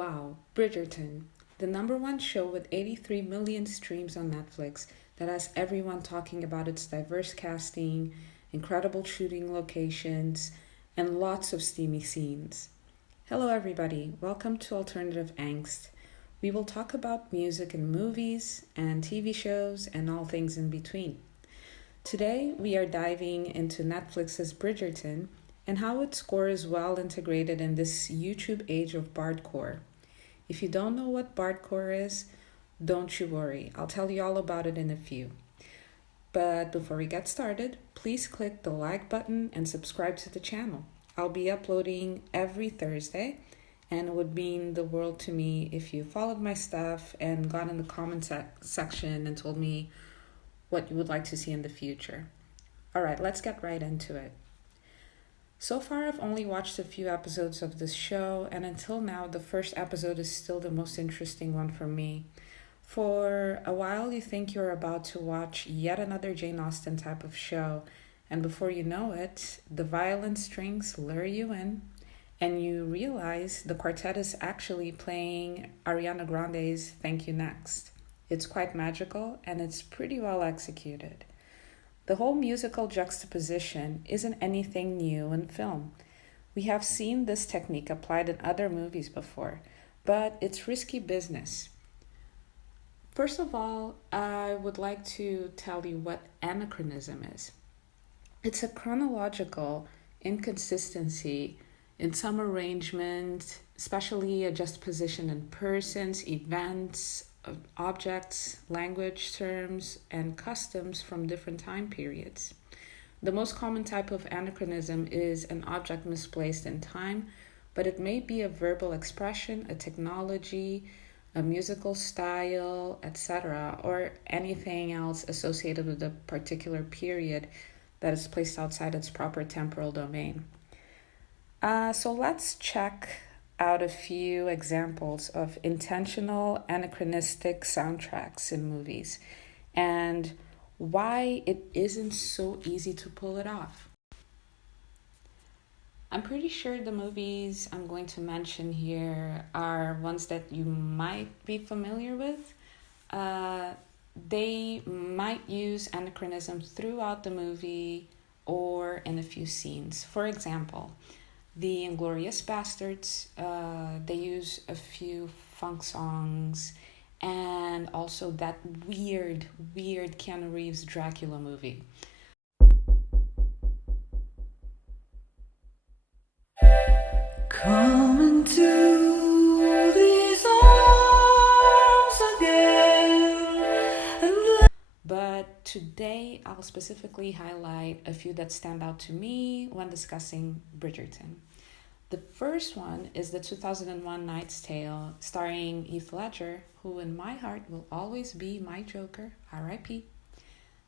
Wow, Bridgerton, the number one show with 83 million streams on Netflix that has everyone talking about its diverse casting, incredible shooting locations, and lots of steamy scenes. Hello, everybody. Welcome to Alternative Angst. We will talk about music and movies and TV shows and all things in between. Today, we are diving into Netflix's Bridgerton and how its score is well integrated in this YouTube age of Bardcore. If you don't know what Bardcore is, don't you worry. I'll tell you all about it in a few. But before we get started, please click the like button and subscribe to the channel. I'll be uploading every Thursday, and it would mean the world to me if you followed my stuff and got in the comment section and told me what you would like to see in the future. All right, let's get right into it. So far, I've only watched a few episodes of this show, and until now, the first episode is still the most interesting one for me. For a while, you think you're about to watch yet another Jane Austen type of show, and before you know it, the violin strings lure you in, and you realize the quartet is actually playing Ariana Grande's Thank You Next. It's quite magical, and it's pretty well executed. The whole musical juxtaposition isn't anything new in film. We have seen this technique applied in other movies before, but it's risky business. First of all, I would like to tell you what anachronism is. It's a chronological inconsistency in some arrangement, especially a juxtaposition in persons, events, objects, language terms, and customs from different time periods. The most common type of anachronism is an object misplaced in time, but it may be a verbal expression, a technology, a musical style, etc., or anything else associated with a particular period that is placed outside its proper temporal domain. So let's check out a few examples of intentional anachronistic soundtracks in movies and why it isn't so easy to pull it off. I'm pretty sure the movies I'm going to mention here are ones that you might be familiar with. They might use anachronisms throughout the movie or in a few scenes. For example, the Inglorious Bastards, they use a few funk songs, and also that weird Keanu Reeves Dracula movie. Come into these arms again. But today I'll specifically highlight a few that stand out to me when discussing Bridgerton. The first one is the 2001 Knight's Tale, starring Heath Ledger, who in my heart will always be my Joker, R.I.P.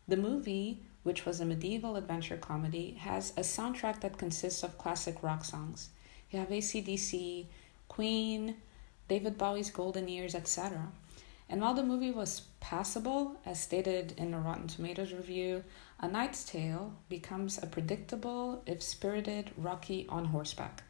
The movie, which was a medieval adventure comedy, has a soundtrack that consists of classic rock songs. You have AC/DC, Queen, David Bowie's Golden Years, etc. And while the movie was passable, as stated in a Rotten Tomatoes review, A Knight's Tale becomes a predictable, if spirited, Rocky on horseback.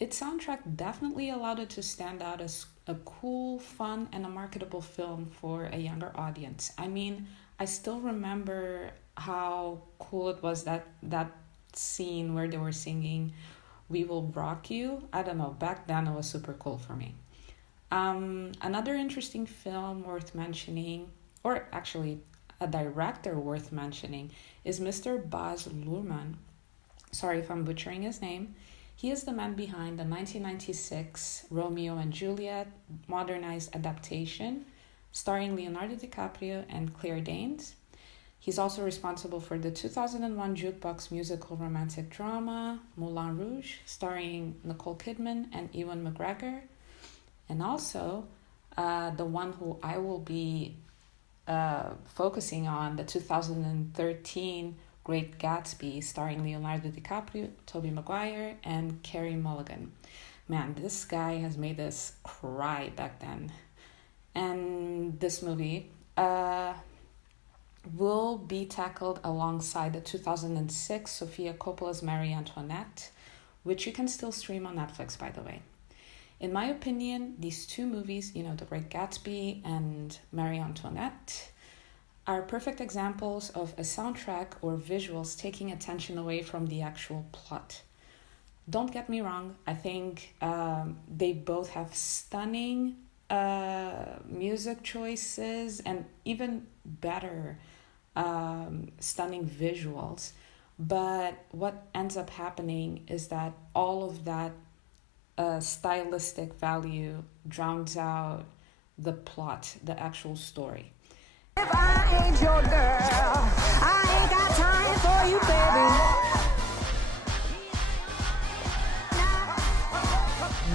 Its soundtrack definitely allowed it to stand out as a cool, fun, and a marketable film for a younger audience. I mean, I still remember how cool it was that scene where they were singing "We Will Rock You." I don't know, back then it was super cool for me. Another interesting film worth mentioning, or actually a director worth mentioning, is Mr. Baz Luhrmann. Sorry if I'm butchering his name. He is the man behind the 1996 Romeo+Juliet modernized adaptation starring Leonardo DiCaprio and Claire Danes. He's also responsible for the 2001 jukebox musical romantic drama Moulin Rouge, starring Nicole Kidman and Ewan McGregor, and also the one who I will be focusing on, the 2013 Great Gatsby, starring Leonardo DiCaprio, Tobey Maguire, and Carey Mulligan. Man, this guy has made us cry back then. And this movie will be tackled alongside the 2006 Sofia Coppola's Marie Antoinette, which you can still stream on Netflix, by the way. In my opinion, these two movies, The Great Gatsby and Marie Antoinette, are perfect examples of a soundtrack or visuals taking attention away from the actual plot. Don't get me wrong, I think they both have stunning music choices and even better stunning visuals. But what ends up happening is that all of that stylistic value drowns out the plot, the actual story. If I ain't your girl, I ain't got time for you, baby.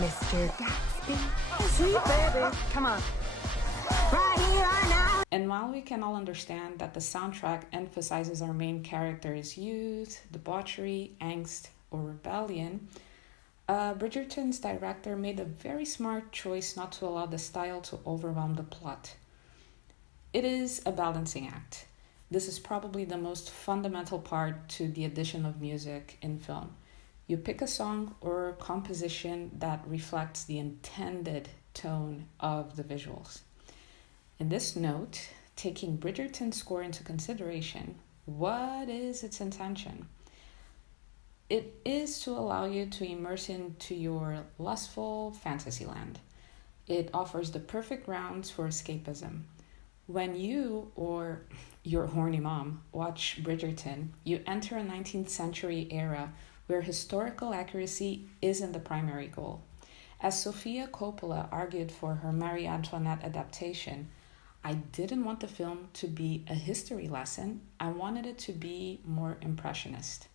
Mr. Gatsby, sweet baby, come on. Right here, right now. And while we can all understand that the soundtrack emphasizes our main character's youth, debauchery, angst, or rebellion, Bridgerton's director made a very smart choice not to allow the style to overwhelm the plot. It is a balancing act. This is probably the most fundamental part to the addition of music in film. You pick a song or composition that reflects the intended tone of the visuals. In this note, taking Bridgerton's score into consideration, what is its intention? It is to allow you to immerse into your lustful fantasy land. It offers the perfect grounds for escapism. When you or your horny mom watch Bridgerton, you enter a 19th century era where historical accuracy isn't the primary goal. As Sofia Coppola argued for her Marie Antoinette adaptation, I didn't want the film to be a history lesson, I wanted it to be more impressionist.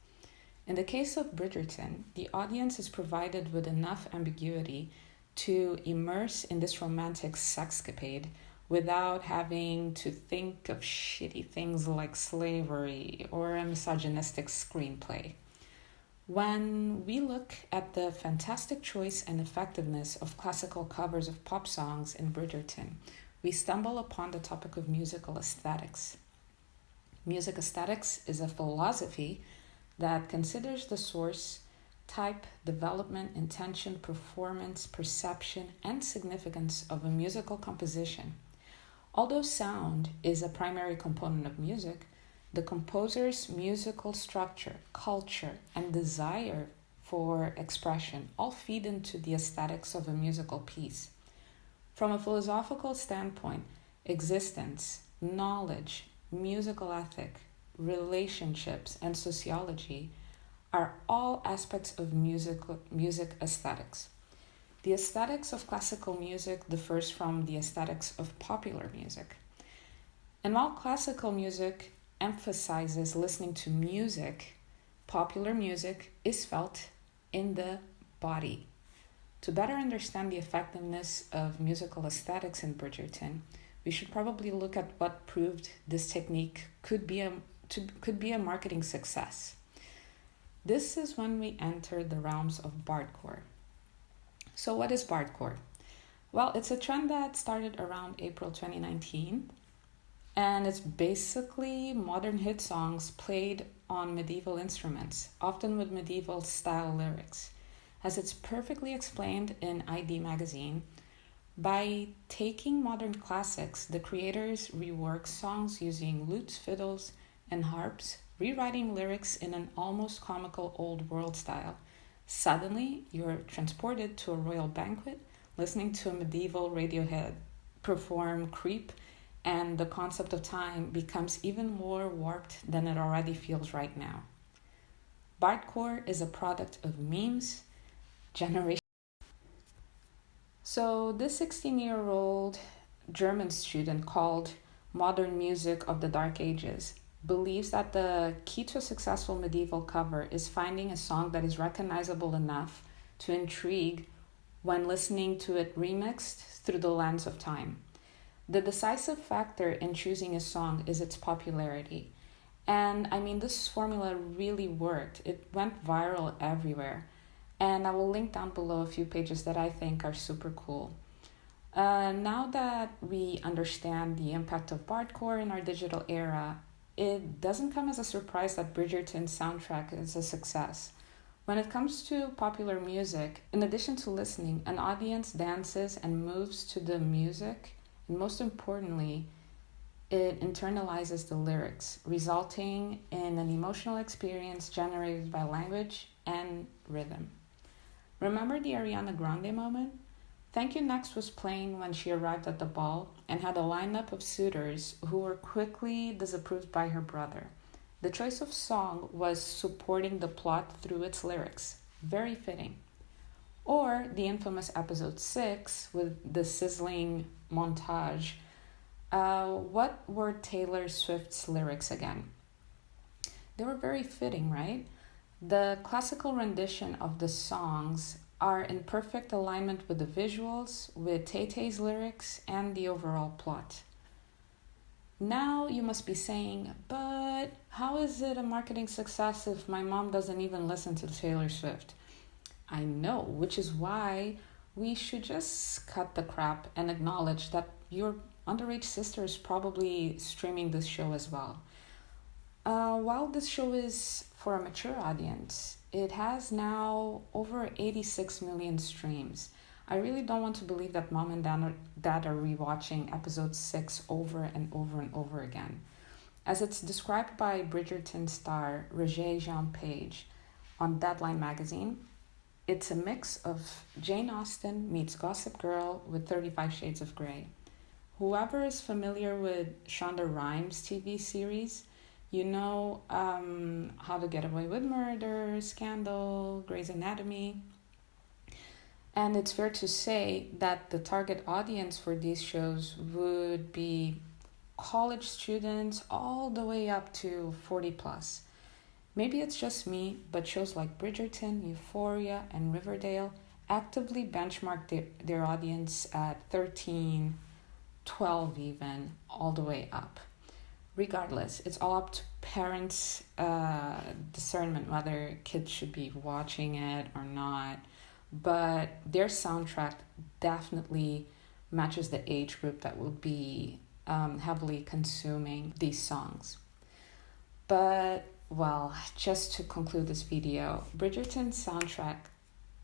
In the case of Bridgerton, the audience is provided with enough ambiguity to immerse in this romantic sexcapade without having to think of shitty things like slavery or a misogynistic screenplay. When we look at the fantastic choice and effectiveness of classical covers of pop songs in Bridgerton, we stumble upon the topic of musical aesthetics. Music aesthetics is a philosophy that considers the source, type, development, intention, performance, perception, and significance of a musical composition. Although sound is a primary component of music, the composer's musical structure, culture, and desire for expression all feed into the aesthetics of a musical piece. From a philosophical standpoint, existence, knowledge, musical ethic, relationships, and sociology are all aspects of music aesthetics. The aesthetics of classical music differs from the aesthetics of popular music. And while classical music emphasizes listening to music, popular music is felt in the body. To better understand the effectiveness of musical aesthetics in Bridgerton, we should probably look at what proved this technique could be a marketing success. This is when we enter the realms of Bardcore. So what is Bardcore? Well, it's a trend that started around April 2019, and it's basically modern hit songs played on medieval instruments, often with medieval style lyrics. As it's perfectly explained in ID magazine, by taking modern classics, the creators rework songs using lutes, fiddles, and harps, rewriting lyrics in an almost comical old world style. Suddenly, you're transported to a royal banquet, listening to a medieval Radiohead perform Creep, and the concept of time becomes even more warped than it already feels right now. Bardcore is a product of memes, generation. So this 16-year-old German student called Modern Music of the Dark Ages believes that the key to a successful medieval cover is finding a song that is recognizable enough to intrigue when listening to it remixed through the lens of time. The decisive factor in choosing a song is its popularity. And I mean, this formula really worked. It went viral everywhere. And I will link down below a few pages that I think are super cool. Now that we understand the impact of Bardcore in our digital era, it doesn't come as a surprise that Bridgerton's soundtrack is a success. When it comes to popular music, in addition to listening, an audience dances and moves to the music, and most importantly, it internalizes the lyrics, resulting in an emotional experience generated by language and rhythm. Remember the Ariana Grande moment? Thank You Next was playing when she arrived at the ball and had a lineup of suitors who were quickly disapproved by her brother. The choice of song was supporting the plot through its lyrics. Very fitting. Or the infamous episode 6 with the sizzling montage. What were Taylor Swift's lyrics again? They were very fitting, right? The classical rendition of the songs are in perfect alignment with the visuals, with Tay-Tay's lyrics, and the overall plot. Now you must be saying, but how is it a marketing success if my mom doesn't even listen to Taylor Swift? I know, which is why we should just cut the crap and acknowledge that your underage sister is probably streaming this show as well. While this show is for a mature audience, it has now over 86 million streams. I really don't want to believe that mom and dad are rewatching episode 6 over and over and over again. As it's described by Bridgerton star Roger Jean Page on Deadline magazine, it's a mix of Jane Austen meets Gossip Girl with 35 Shades of Grey. Whoever is familiar with Shonda Rhimes' TV series, you know How to Get Away with Murder, Scandal, Grey's Anatomy. And it's fair to say that the target audience for these shows would be college students all the way up to 40 plus. Maybe it's just me, but shows like Bridgerton, Euphoria, and Riverdale actively benchmark their audience at 13, 12 even, all the way up. Regardless, it's all up to parents' discernment whether kids should be watching it or not. But their soundtrack definitely matches the age group that will be heavily consuming these songs. But, well, just to conclude this video, Bridgerton's soundtrack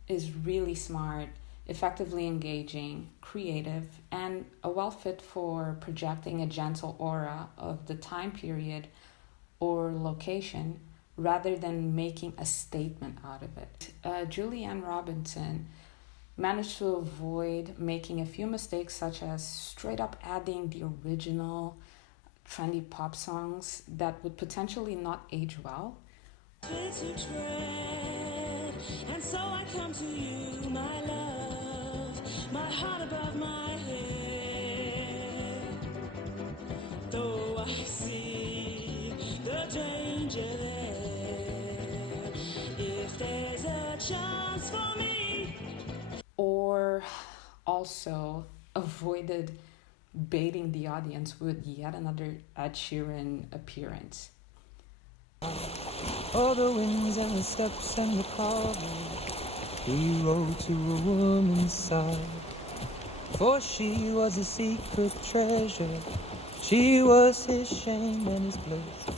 is really smart, effectively engaging, creative, and a well fit for projecting a gentle aura of the time period or location rather than making a statement out of it. Julianne Robinson managed to avoid making a few mistakes, such as straight up adding the original trendy pop songs that would potentially not age well. And so I come to you, my love, my heart above my head. Though I see the danger there, if there's a chance for me. Or also avoided baiting the audience with yet another Ed Sheeran appearance. All the winds and the steps and the carving, he rode to a woman's side. For she was a secret treasure, she was his shame and his bliss.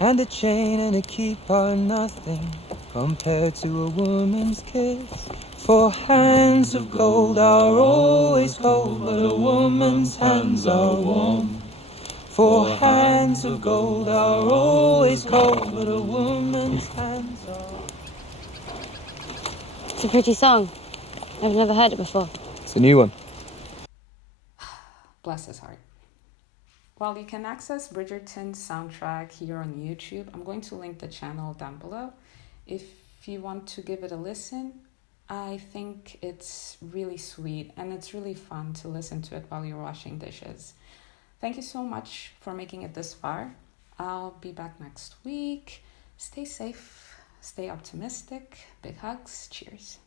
And a chain and a keep are nothing compared to a woman's kiss. For hands of gold are always cold, but a woman's hands are warm. For hands of gold are always cold, but a woman's hands are... It's a pretty song. I've never heard it before. It's a new one. Bless his heart. Well, you can access Bridgerton's soundtrack here on YouTube. I'm going to link the channel down below. If you want to give it a listen, I think it's really sweet and it's really fun to listen to it while you're washing dishes. Thank you so much for making it this far. I'll be back next week. Stay safe, stay optimistic. Big hugs. Cheers.